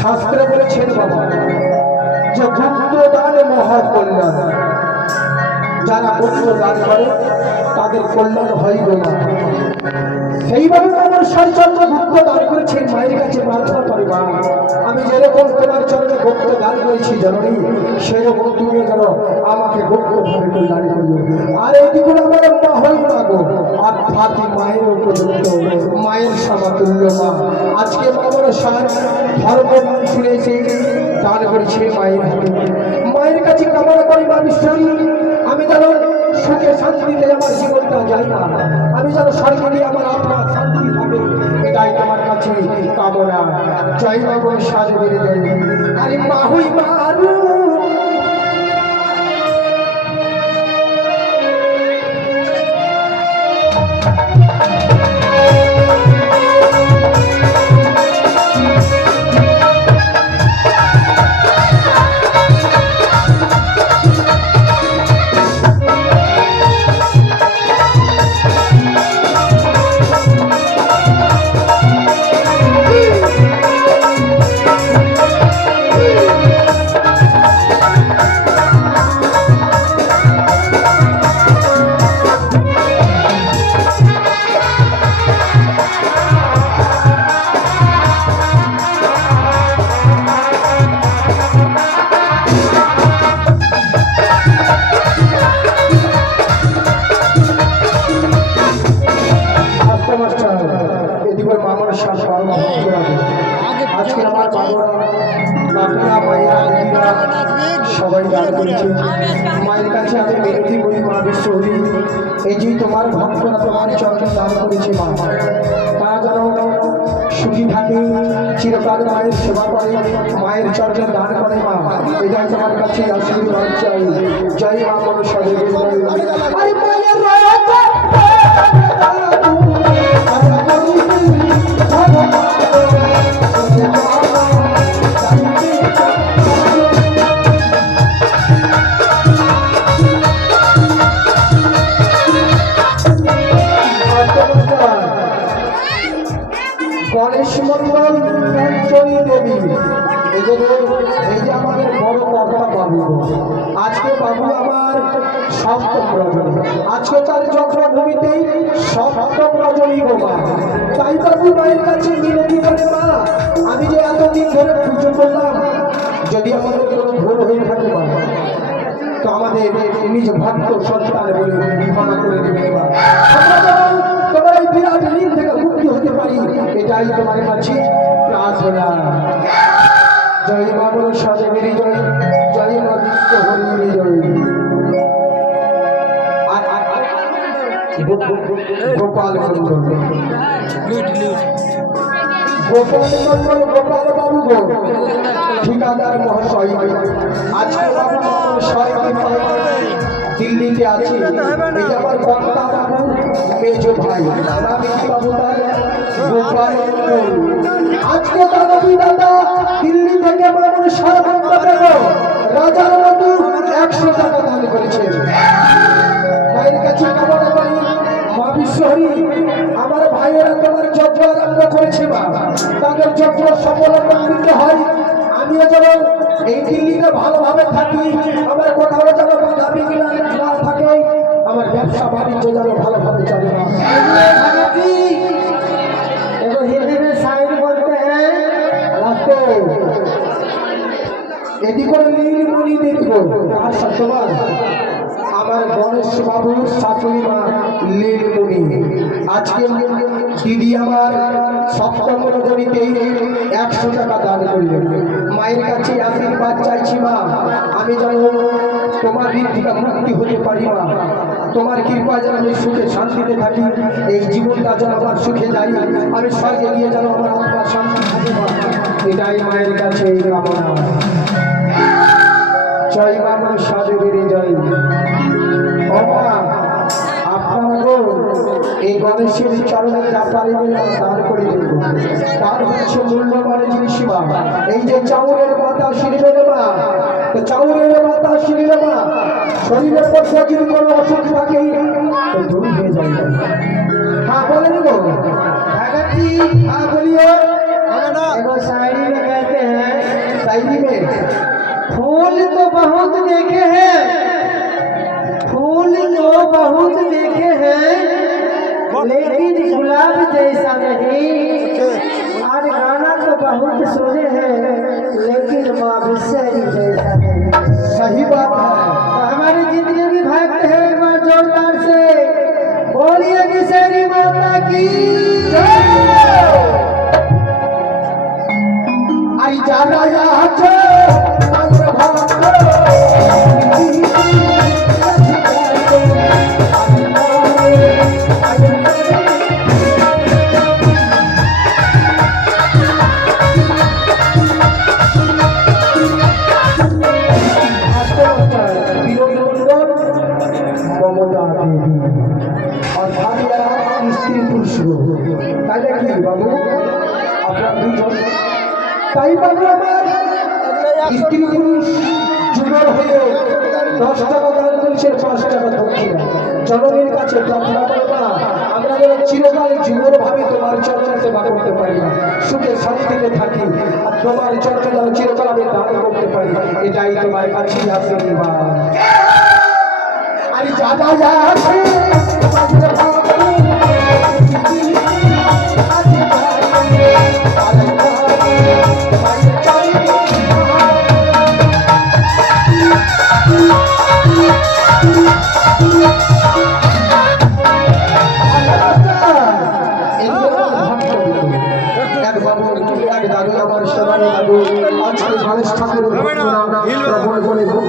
শাস্ত্রে বলেছেন বাবা যে গুপ্ত দান মহাকল্যাণ, যারা গুপ্ত দান করে তাদের কল্যাণ হয় গো মা। সেইভাবে আমার সরচন্দ্র গুপ্ত দান করেছেন, মায়ের কাছে প্রার্থনা করে মা আমি যেরকম তোমার চরণে গুপ্ত দান করেছি জননী, সেরকম তুমি যেন আমাকে গুপ্তভাবে কল্যাণ করিও। আর এইদিকে আমার মা হই না গো আধ্যাত্মিক মায়ের উপযুক্ত, মায়ের সমতুল্য মা। আজকে মা বড় সার ধর্মদান শুনেছে, দান করেছে মায়ের হাতে। মায়ের কাছে কামনা করি মা বিশ্বরী আমি যেন সুখে শান্তিতে আমার জীবনটা যাই না, আমি যেন স্বর্গে গিয়ে আমার আত্মা শান্তি থাকে, এটাই তোমার কাছে কামনা। জয় মা বড় সার বেড়ে যায়। আরে মা হই মারু সবাই দান করেছে। মায়ের কাছে আমি বিনতি করি মা বিশ্বরী, এই যে তোমার ভক্তরা তোমার চরণে দান করেছে মা, তারা যেন সুখী থাকে, চিরকাল মায়ের সেবা করে, মায়ের চরণে দান করে মা, এটাই তোমার কাছে আশীর্বাদ চাই। জয় মা মনসা দেবী। গণেশ মন্ডল পঞ্চমী দেবী, এই যে আমাদের বড় কথা বাবু, আজকে বাবু আমার সপ্তম রজনী, আজকে তার জন্মভূমিতেই সপ্তম রজনী গোমা। তাই বাবু মায়ের কাছে মিনতি করে মা আমি যে এতদিন ধরে পুজো করলাম, যদি আমাদের কোনো ভুল হয়ে থাকে মা তো আমাদের নিজ ভক্ত সন্তান বলে ক্ষমা করে দেবে মা। তোমার এই বিরাট ঋণ থেকে মুক্তি হতে পারি, এটাই তোমার কাছে প্রার্থনা। জয় মা বড় সাজের জয়, জয় মা বিশ্ব হরির জয়। গোপাল মন্ডল, গোপাল মন্ডল, গোপাল বাবু গো ঠিকাদার মহাশয়, আজকে বাবু মহাশয় দিল্লিতে আছে, এই আমার বক্তা বাবু মেজ ভাই, আমি কি বাবু তার গোপাল মন্ডল। আজকে দাদা দাদা দিল্লি থেকে আমার সর্বত্র পেল রাজার মতো 100 টাকা দান করেছে। মায়ের কাছে কামনা করি মা বিশ্বহরি আমার ভাইয়েরা তোমার যজ্ঞ আরম্ভ করেছে মা, তাদের যজ্ঞ সফলমণ্ডিত হয়, আমিও যেন এই দিল্লিতে ভালোভাবে থাকি, আমার কোথাও যেন বাধা বিঘ্ন না থাকে, আমার ব্যবসা বাণিজ্য যেন ভালোভাবে চলে। এদিকে নীলমণি দেখবো তোমার আমার গণেশ বাবুর শাশুড়ি মা লীলমণি। আজকে দিদি আমার সপ্তম রজনীতে 100 টাকা দান করলেন। মায়ের কাছে আশীর্বাদ চাইছি মা, আমি যেন তোমার ঋণ থেকে মুক্তি হতে পারি মা। তোমার কৃপা যেন আমি সুখে শান্তিতে থাকি, এই জীবনটা যেন আমার সুখে যাই, আমি স্বর্গে গিয়ে যেন আমার আত্মার শান্তি থাকে মা। এটাই মায়ের কাছে এই কামনা। জয় মা মনসা দেবীর জয়। ও মা, আপনারা এই গণেশের চরণে যা পারিবেন দান করে দেব। তার হচ্ছে মূল্যবান জিনিস মা। এই যে চাউলের মাথা শিরিলেন মা, তো চাউলের মাথা শিরিলে মা, শরীরের মধ্যে যদি কোনো অসুখ থাকে তো দূর হয়ে যায়। हाँ बोले नहीं बोलो भगत जी, हाँ बोलिए। एगो शायरी में कहते हैं, शायरी में फूल तो बहुत देखे हैं, फूल तो बहुत देखे हैं, लेकिन गुलाब जैसा नहीं। आज गाना तो बहुत सुने हैं, लेकिन माँ बिसरी जैसा नहीं। सही बात है। तो हमारे जितने भी भक्त हैं एक बार जोरदार से बोलिए बिसरी माता की आई जाना याचे अंग भक्त মমতা দেবী और भाभिया स्त्री पुरुष তাই নাকি বাবু? আপনার দুজন তাই বাবু আমার স্ত্রী পুরুষ যুগল হয়ে 10 টাকা দান করেছে, 5 টাকা দক্ষিণা। জননীর কাছে প্রার্থনা করে না, আমরা যেন চিরকাল যুগল ভাবে তোমার চরণে সেবা করতে পারি, সুখে শান্তিতে থাকি, আর তোমার চরণে যেন চিরকাল আমি দান করতে পারি, এটাই তোমার কাছে আশীর্বাদ। আরে দাদা যাচ্ছে এক দাদু আমার সেবারে দাদু আজকে গণেশ ঠাকুরের